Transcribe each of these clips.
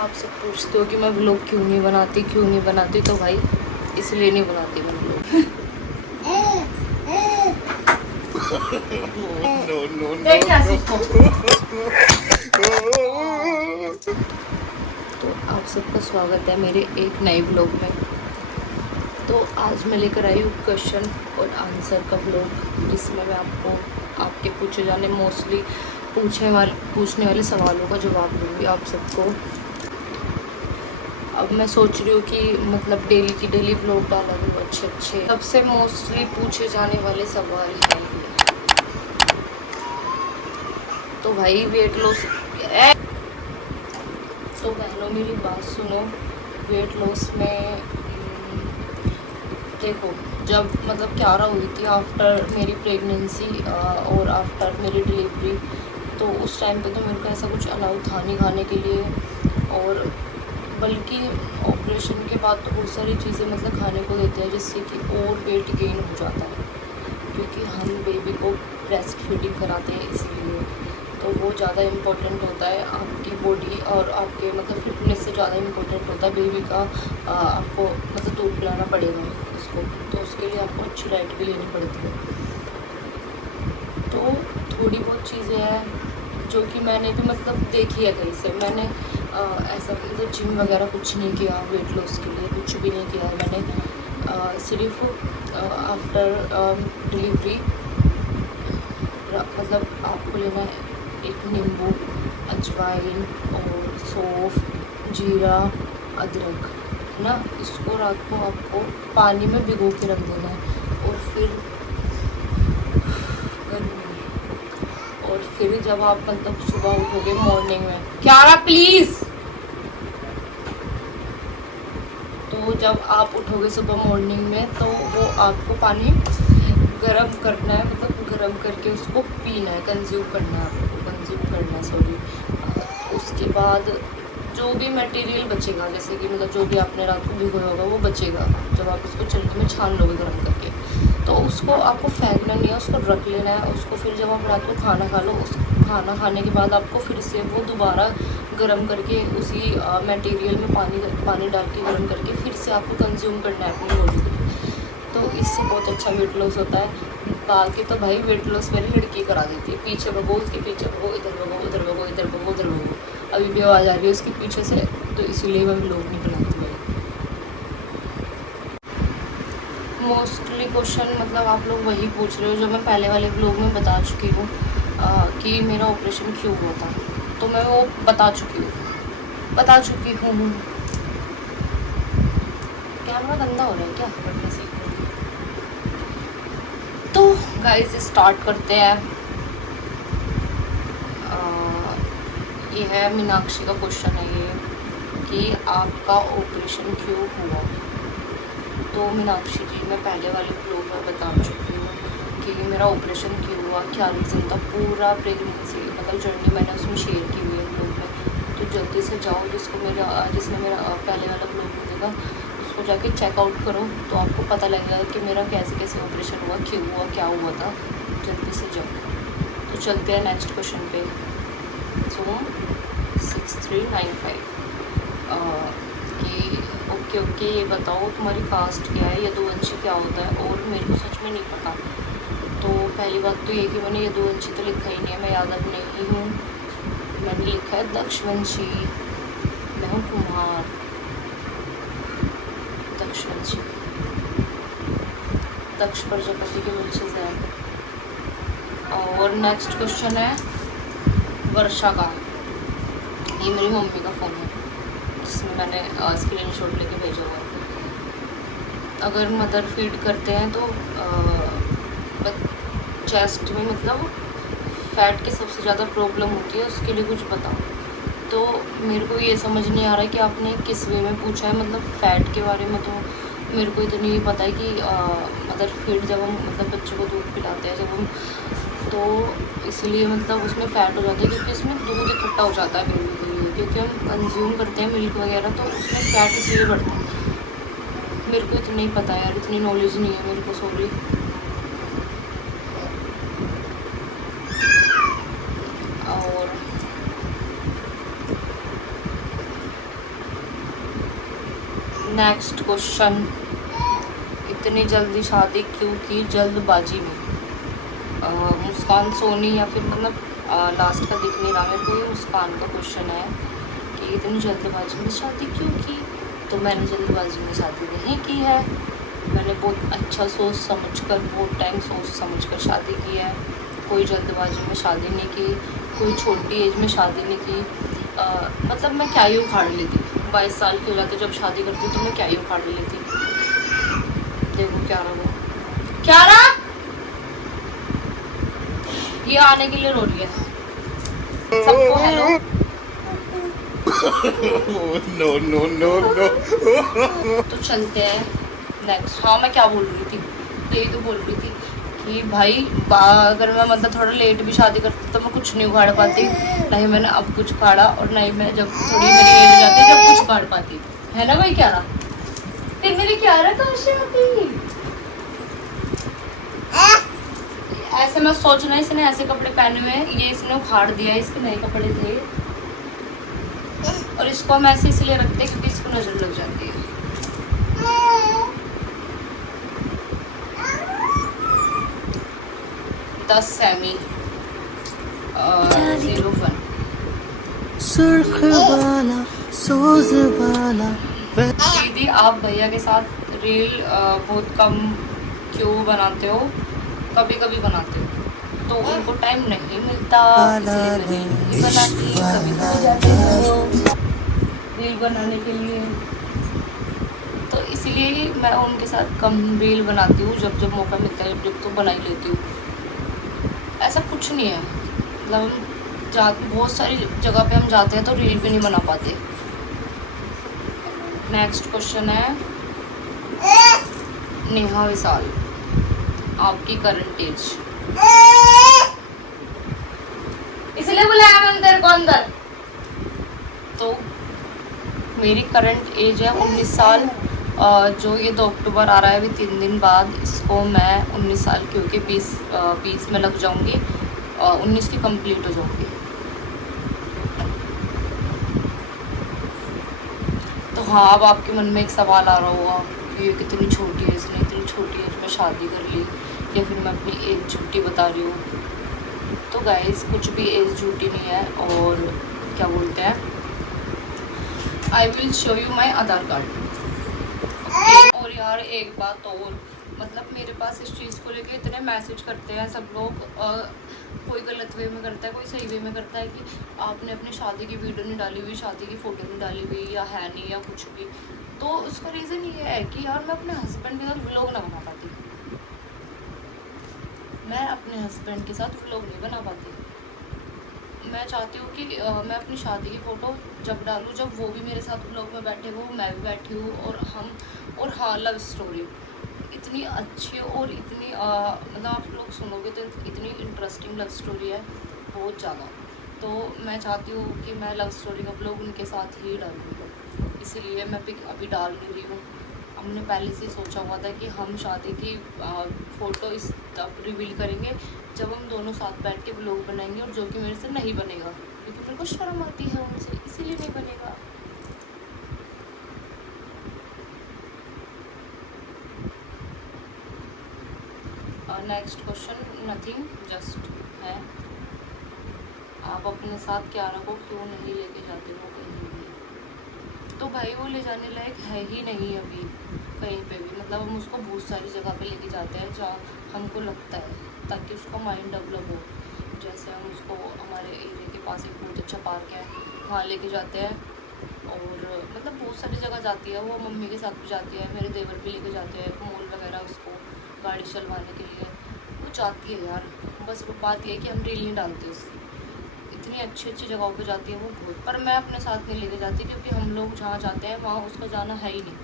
आप सब पूछते हो कि मैं व्लॉग क्यों नहीं बनाती, तो भाई इसलिए नहीं बनाती मैं व्लॉग। तो आप सबका स्वागत है मेरे एक नए व्लॉग में। तो आज मैं लेकर आई हूँ क्वेश्चन और आंसर का व्लॉग, जिसमें मैं आपको आपके पूछे जाने मोस्टली पूछने वाले सवालों का जवाब दूँगी आप सबको। अब मैं सोच रही हूँ कि मतलब डेली की डेली व्लॉग डाला दूँ अच्छे सबसे मोस्टली पूछे जाने वाले सवाल हैं ये। तो भाई वेट लॉस, तो बहनों मेरी बात सुनो। वेट लॉस में देखो, जब मतलब क्यारा हुई थी आफ्टर मेरी प्रेगनेंसी और आफ्टर मेरी डिलीवरी, तो उस टाइम पे तो मेरे को ऐसा कुछ अलाउ था नहीं खाने के लिए। और बल्कि ऑपरेशन के बाद तो बहुत सारी चीज़ें मतलब खाने को देते हैं जिससे कि और वेट गेन हो जाता है, क्योंकि हम बेबी को ब्रेस्ट फीडिंग कराते हैं, इसीलिए तो वो ज़्यादा इम्पोर्टेंट होता है आपकी बॉडी और आपके मतलब फिटनेस से ज़्यादा इम्पोर्टेंट होता है बेबी का। आपको मतलब दूध पिलाना पड़ेगा उसको, तो उसके लिए आपको अच्छी डाइट भी लेनी पड़ती है। तो थोड़ी बहुत चीज़ें हैं जो कि मैंने भी मतलब देखी है कहीं से। मैंने ऐसा मतलब जिम वगैरह कुछ नहीं किया वेट लॉस के लिए, कुछ भी नहीं किया है मैंने। सिर्फ आफ्टर डिलीवरी मतलब आपको लेना है एक नींबू, अजवाइन और सौंफ, जीरा, अदरक, है ना। इसको रात को आपको पानी में भिगो के रख देना है। और फिर जब आप मतलब सुबह उठोगे मॉर्निंग में, क्यारा प्लीज, तो जब आप उठोगे सुबह मॉर्निंग में तो वो आपको पानी गरम करना है, मतलब गरम करके उसको पीना है, कंज्यूम करना है आपको, सॉरी। उसके बाद जो भी मटेरियल बचेगा, जैसे कि मतलब जो भी आपने रात को भिगोया होगा वो बचेगा, जब आप उसको चलने में छान लोगे गरम करके, तो उसको आपको फेंकना नहीं है, उसको रख लेना है। उसको फिर जब आप रात को खाना खा लो, उस खाना खाने के बाद आपको फिर से वो दोबारा गरम करके उसी मटेरियल में पानी डाल के गरम करके फिर से आपको कंज्यूम करना है अपनी बॉडी को। तो इससे बहुत अच्छा वेट लॉस होता है। बाकी तो भाई वेट लॉस मेरी लड़की करा देती है, पीछे भगो, उसके पीछे भगो, इधर भगो, उधर भगो, इधर भगो, उधर भगो। अभी भी आवाज़ आ रही है उसके पीछे से, तो इसीलिए मैं व्लॉग नहीं बनाती भाई। मोस्टली क्वेश्चन मतलब आप लोग वही पूछ रहे हो जो मैं पहले वाले व्लॉग में बता चुकी हूँ कि मेरा ऑपरेशन क्यों हुआ था, तो मैं वो बता चुकी हूँ। कैमरा गंदा हो रहा है क्या पढ़ने से? तो गाइस स्टार्ट करते हैं। ये है मीनाक्षी का क्वेश्चन है ये, कि आपका ऑपरेशन क्यों हुआ। तो मीनाक्षी जी, मैं पहले वाले ब्लॉग में बता चुकी हूँ कि मेरा ऑपरेशन क्यों हुआ, क्या रीज़न था। पूरा प्रेगनेंसी मतलब जर्नी मैंने उसमें शेयर की हुई है ब्लॉग में, तो जल्दी से जाओ, जिसने मेरा पहले वाला ब्लॉग देखेगा उसको जाके चेकआउट करो, तो आपको पता लगेगा कि मेरा कैसे कैसे ऑपरेशन हुआ, क्यों हुआ, क्या हुआ था। जल्दी से जाओ। तो चलते हैं नेक्स्ट क्वेश्चन पे। Zoom 6395 कि ओके ये बताओ तुम्हारी कास्ट क्या है, यदुवंशी क्या होता है, और मेरे को सच में नहीं पता। तो पहली बात तो ये कि मैंने यदुवंशी तो लिखा ही नहीं है, मैं यादव नहीं हूँ। मैंने लिखा है दक्षवंशी, मैं हूँ कुमार, दक्षवंशी, दक्ष प्रजापति के वंशज है। और नेक्स्ट क्वेश्चन है वर्षा का। ये मेरी मम्मी का फ़ोन है जिसमें मैंने स्क्रीनशॉट लेके भेजा हुआ है। अगर मदर फीड करते हैं तो चेस्ट में मतलब फैट की सबसे ज़्यादा प्रॉब्लम होती है, उसके लिए कुछ बताओ। तो मेरे को ये समझ नहीं आ रहा है कि आपने किस वे में पूछा है, मतलब फ़ैट के बारे में। तो मेरे को इतना ही पता है कि मदर फीड जब हम मतलब बच्चों को दूध पिलाते हैं जब हम, तो इसलिए मतलब उसमें फ़ैट हो जाता है, क्योंकि उसमें दूध इकट्ठा हो जाता है बेबी के लिए, क्योंकि हम कंज्यूम करते हैं मिल्क वगैरह, तो उसमें फ़ैट इसलिए बढ़ता है। मेरे को इतना ही पता है यार, इतनी नॉलेज नहीं है मेरे को, सॉरी। और नेक्स्ट क्वेश्चन, इतनी जल्दी शादी क्यों की जल्दबाजी में? मुस्कान सोनी या फिर मतलब लास्ट का दिख नहीं रहा मेरे को, ये मुस्कान का क्वेश्चन है कि इतनी जल्दबाजी में शादी क्यों की। तो मैंने जल्दबाजी में शादी नहीं की है, मैंने बहुत अच्छा सोच समझ कर, बहुत टाइम सोच समझ कर शादी की है। कोई जल्दबाजी में शादी नहीं की, कोई छोटी एज में शादी नहीं की। मतलब मैं क्या ही उखाड़ लेती, 22 साल की हो जाती जब शादी करती तो मैं क्या ही उखाड़ लेती। देखो क्या रहा वो, क्या रहा ये आने के लिए रो रही है। सबको hello. No no no no. तो चलते हैं नेक्स्ट। हाँ मैं क्या बोल रही थी, यही तो बोल रही थी कि भाई अगर मैं मतलब थोड़ा लेट भी शादी करती तो मैं कुछ नहीं उखाड़ पाती, नहीं मैंने अब कुछ उखाड़ा और नहीं मैं जब थोड़ी मेरी एज हो जाती जब कुछ उखाड़ पाती, है ना भाई? क्या रहा फिर मेरी क्या रहा कहाँ से आती? ऐसे मैं सोचना इसने ऐसे कपड़े पहने हुए हैं, ये इसने उखाड़ दिया, इसके नए कपड़े थे और इसको हम ऐसे इसलिए रखते हैं क्योंकि इसको नजर लग जाती है। दस सेमी 01 सुर्ख वाला सोज वाला। दीदी आप भैया के साथ रील बहुत कम क्यों बनाते हो? कभी कभी बनाते हो तो उनको टाइम नहीं मिलता, इसलिए मैं नहीं बनाती। कभी कभी जाते हो रील बनाने के लिए, तो इसलिए मैं उनके साथ कम रील बनाती हूँ। जब जब मौका मिलता है जब तो बना ही लेती हूँ। ऐसा कुछ नहीं है, मतलब हम बहुत सारी जगह पे हम जाते हैं तो रील भी नहीं बना पाते। नेक्स्ट क्वेश्चन है, नेहा विशाल आपकी करंट एज? इसलिए बुलाया मंदिर को अंदर। तो मेरी करंट एज है 19 साल। जो ये 2 अक्टूबर आ रहा है, अभी 3 दिन बाद इसको मैं 19 साल की होकर 20 में लग जाऊंगी, 19 की कंप्लीट हो जाऊंगी। तो हाँ, अब आपके मन में एक सवाल आ रहा होगा कि ये कितनी छोटी एज में, इतनी छोटी एज में शादी कर ली, या फिर मैं अपनी एज झूठी बता रही हूँ। तो गाइस कुछ भी एज झूठी नहीं है। और क्या बोलते हैं, I will show you my Aadhaar card. और यार एक बात और, मतलब मेरे पास इस चीज़ को लेके इतने मैसेज करते हैं सब लोग, कोई गलत वे में करता है, कोई सही वे में करता है कि आपने अपनी शादी की वीडियो नहीं डाली हुई, शादी की फ़ोटो नहीं डाली हुई, या है नहीं, या कुछ भी। तो उसका रीज़न ये है कि यार मैं अपने हस्बैंड के साथ व्लॉग ना बना पाती, मैं अपने हस्बैंड के साथ व्लॉग नहीं बना पाती। मैं चाहती हूँ कि मैं अपनी शादी की फ़ोटो जब डालूँ जब वो भी मेरे साथ व्लॉग में बैठे हो, मैं भी बैठी हूँ, और हाँ लव स्टोरी इतनी अच्छी और इतनी मतलब आप लोग सुनोगे तो इतनी इंटरेस्टिंग लव स्टोरी है, बहुत ज़्यादा। तो मैं चाहती हूँ कि मैं लव स्टोरी का व्लॉग उनके साथ ही डालूँ, इसलिए मैं पिक अभी डाल नहीं रही हूँ। हमने पहले से सोचा हुआ था कि हम शादी की फ़ोटो इस तब रिवील करेंगे जब हम दोनों साथ बैठ के व्लॉग बनाएंगे, और जो कि मेरे से नहीं बनेगा क्योंकि मेरे को शर्म आती है उनसे, इसीलिए नहीं बनेगा। नेक्स्ट क्वेश्चन, नथिंग जस्ट है, आप अपने साथ क्या रखो क्यों नहीं लेके जाते हो कहीं भी? तो भाई वो ले जाने लायक है ही नहीं अभी कहीं पे भी, मतलब हम उसको बहुत सारी जगह पे लेके जाते हैं जहाँ हमको लगता है, ताकि उसका माइंड डेवलप हो। जैसे हम उसको हमारे एरिया के पास एक बहुत अच्छा पार्क है, वहाँ लेके जाते हैं, और मतलब बहुत सारी जगह जाती है वो, मम्मी के साथ भी जाती है, मेरे देवर भी लेके जाते हैं मॉल वगैरह उसको गाड़ी चलवाने के लिए, वो जाती है यार। बस वो बात ये है कि हम रील नहीं डालते उसकी, इतनी अच्छी अच्छी जगहों पे जाती है वो बहुत, पर मैं अपने साथ नहीं लेके जाती क्योंकि हम लोग जहाँ जाते हैं वहाँ उसका जाना है ही नहीं,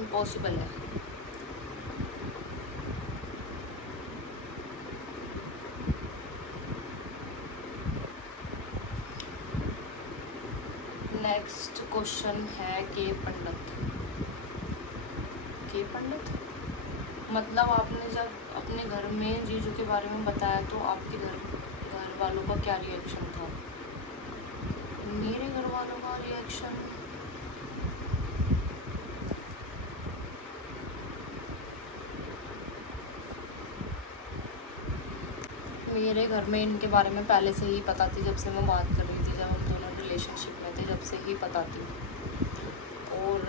इम्पॉसिबल है। नेक्स्ट क्वेश्चन है के पंडित मतलब आपने जब अपने घर में जीजू के बारे में बताया तो आपके घर वालों का क्या रिएक्शन था? मेरे घर वालों का रिएक्शन मेरे घर में इनके बारे में पहले से ही पता थी, जब से मैं बात कर रही थी, जब हम दोनों रिलेशनशिप में थे, जब से ही पता थी। और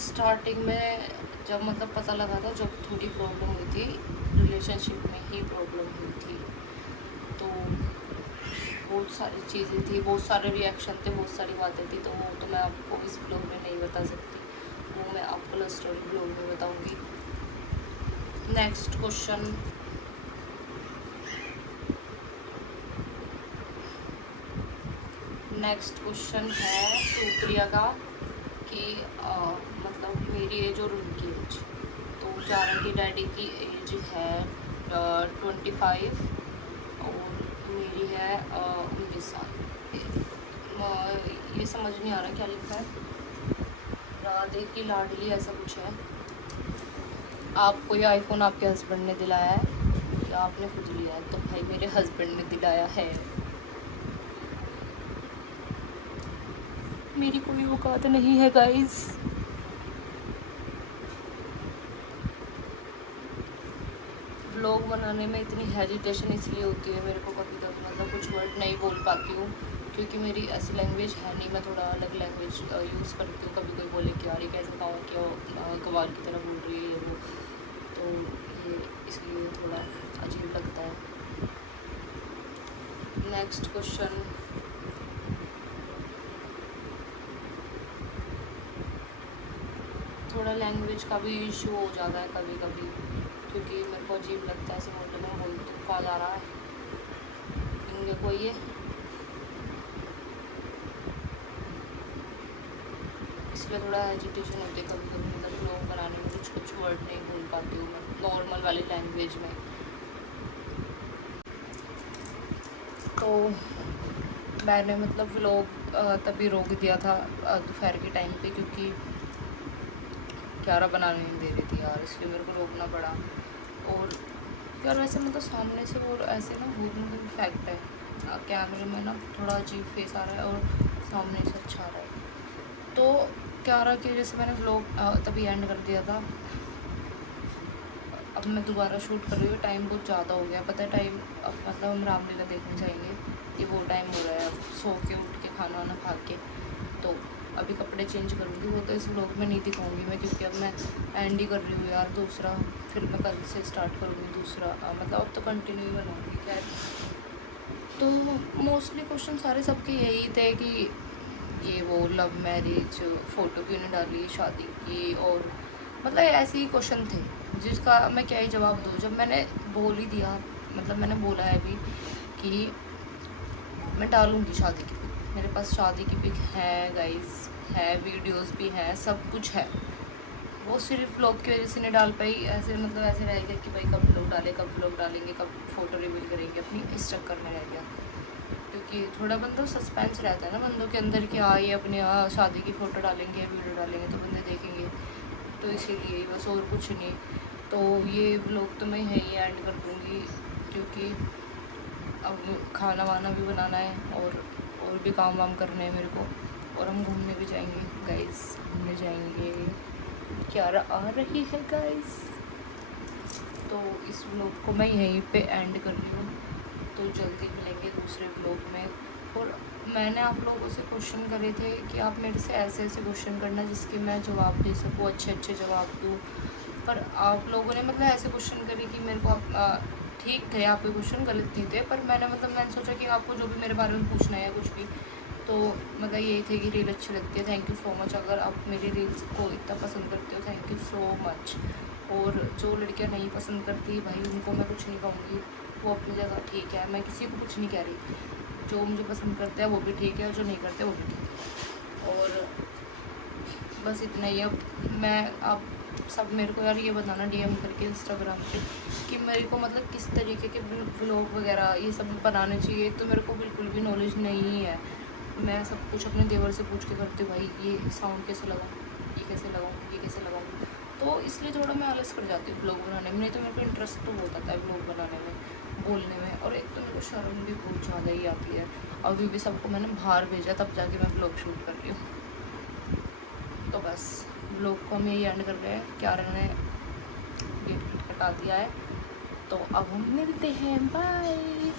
स्टार्टिंग में जब मतलब पता लगा था, जब थोड़ी प्रॉब्लम हुई थी रिलेशनशिप में ही प्रॉब्लम हुई थी, तो बहुत सारी चीज़ें थी, बहुत सारे रिएक्शन थे, बहुत सारी बातें थी, तो वो तो मैं आपको इस ब्लॉग में नहीं बता सकती, वो मैं आपको लव स्टोरी ब्लॉग में बताऊंगी। नेक्स्ट क्वेश्चन, है सुप्रिया का कि मतलब मेरी एज और उनकी एज। तो जारा की डैडी की एज है 25 और मेरी है 19 साल। ये समझ नहीं आ रहा क्या लिखा है, राधे की लाडली ऐसा कुछ है। आपको ये आईफोन आपके हस्बैंड ने दिलाया है या आपने खुद लिया है? तो भाई मेरे हस्बैंड ने दिलाया है, मेरी कोई औकात नहीं है गाइस। व्लॉग बनाने में इतनी हेजिटेशन इसलिए होती है मेरे को, कभी कभी मतलब कुछ वर्ड नहीं बोल पाती हूँ, क्योंकि मेरी ऐसी लैंग्वेज है नहीं, मैं थोड़ा अलग लैंग्वेज यूज़ करती हूँ। कभी कोई बोले कि यार ये कैसे गाँव क्या गवार की तरह बोल रही है वो, तो ये इसलिए थोड़ा अजीब लगता है। नेक्स्ट क्वेश्चन, थोड़ा लैंग्वेज का भी इशू हो जाता है कभी कभी, क्योंकि मेरे को अजीब लगता है ऐसे बोलने में, बोल तो कहा जा रहा है इनके कोई है, इसलिए थोड़ा एजिटेशन होती है कभी कभी, मतलब व्लॉग बनाने में कुछ वर्ड नहीं बोल पाती हूँ मैं नॉर्मल वाली लैंग्वेज में। तो मैंने मतलब व्लॉग तभी रोक दिया था दोपहर के टाइम पे, क्योंकि क्यारा बनाने नहीं दे रही थी यार, इसलिए मेरे को रोकना पड़ा। और यार वैसे मतलब सामने से और ऐसे ना बहुत मतलब इफेक्ट है, कैमरे में ना थोड़ा अजीब फेस आ रहा है और सामने से अच्छा आ रहा है। तो क्यारा की वजह से मैंने व्लॉग तभी एंड कर दिया था। अब मैं दोबारा शूट कर रही हूँ, टाइम बहुत ज़्यादा हो गया, पता है टाइम, अब मतलब हम रामलीला देखने जाएंगे, ये वो टाइम हो रहा है, अब सो के उठ के खाना वाना खा के, तो अभी कपड़े चेंज करूँगी, वो तो इस व्लॉग में नहीं दिखाऊंगी मैं, क्योंकि अब मैं एंड ही कर रही हूँ यार दूसरा, फिर मैं कल से स्टार्ट करूँगी दूसरा, मतलब अब तो कंटिन्यू ही बनाऊँगी। खैर, तो मोस्टली क्वेश्चन सारे सबके यही थे कि ये वो लव मैरिज फ़ोटो क्यों नहीं डाली शादी की, और मतलब ऐसे ही क्वेश्चन थे जिसका मैं क्या ही जवाब दूँ। जब मैंने बोल ही दिया, मतलब मैंने बोला है अभी कि मैं डालूँगी शादी की पिक, मेरे पास शादी की पिक है गाइस, है वीडियोस भी हैं, सब कुछ है, वो सिर्फ व्लॉग की वजह से नहीं डाल पाई। ऐसे मतलब ऐसे रह गया कि भाई कब व्लॉग डालें, कब व्लॉग डालेंगे, कब फ़ोटो रिवील करेंगे अपनी, इस चक्कर में रह गया। क्योंकि थोड़ा बंदा सस्पेंस रहता है ना बंदों के अंदर कि हाँ ये अपने शादी की फ़ोटो डालेंगे, वीडियो डालेंगे तो बंदे देखेंगे, तो इसीलिए बस, और कुछ नहीं। तो ये व्लॉग तो मैं यहीं एंड कर दूँगी, क्योंकि अब खाना वाना भी बनाना है और भी काम वाम करने हैं मेरे को, और हम घूमने भी जाएंगे गाइस, घूमने जाएंगे, क्यारा आ रही है गाइस। तो इस व्लॉग को मैं यहीं पे एंड कर रही हूँ, तो जल्दी मिलेंगे दूसरे व्लॉग में। और मैंने आप लोगों से क्वेश्चन करे थे कि आप मेरे से ऐसे ऐसे क्वेश्चन करना जिसके मैं जवाब दे सकूँ, अच्छे अच्छे जवाब दूँ, पर आप लोगों ने मतलब ऐसे क्वेश्चन करे कि मेरे को ठीक थे आपके क्वेश्चन, गलत नहीं थे, पर मैंने सोचा कि आपको जो भी मेरे बारे में पूछना है कुछ भी, तो मतलब यही थे कि रील अच्छी लगती है, थैंक यू सो मच। अगर आप मेरी रील्स को इतना पसंद करते हो, थैंक यू सो मच। और जो लड़कियां नहीं पसंद करती भाई, उनको मैं कुछ नहीं कहूँगी, वो अपनी जगह ठीक है, मैं किसी को कुछ नहीं कह रही, जो मुझे पसंद करते हैं वो भी ठीक है, और जो नहीं करते वो भी ठीक है। और बस इतना ही। अब मैं आप सब मेरे को यार ये बताना डीएम करके इंस्टाग्राम पे कि मेरे को मतलब किस तरीके के व्लॉग वगैरह ये सब बनाने चाहिए, तो मेरे को बिल्कुल भी नॉलेज नहीं है। मैं सब कुछ अपने देवर से पूछ के करती हूँ, भाई ये साउंड कैसे लगाऊँ, ये कैसे लगाऊँ, ये कैसे लगाऊँ, तो इसलिए थोड़ा मैं आलस कर जाती हूँ व्लॉग बनाने में। नहीं तो मेरे को इंटरेस्ट तो बहुत आता है व्लॉग बनाने में, बोलने में, और एक तो मेरे को शर्म भी बहुत ज़्यादा ही आती है। अभी भी सबको मैंने बाहर भेजा, तब जाके मैं व्लॉग शूट कर रही हूँ। तो बस व्लॉग को हम यही एंड कर रहे हैं, क्यारा ने गेट कटा दिया है, तो तो अब हम मिलते हैं, बाय।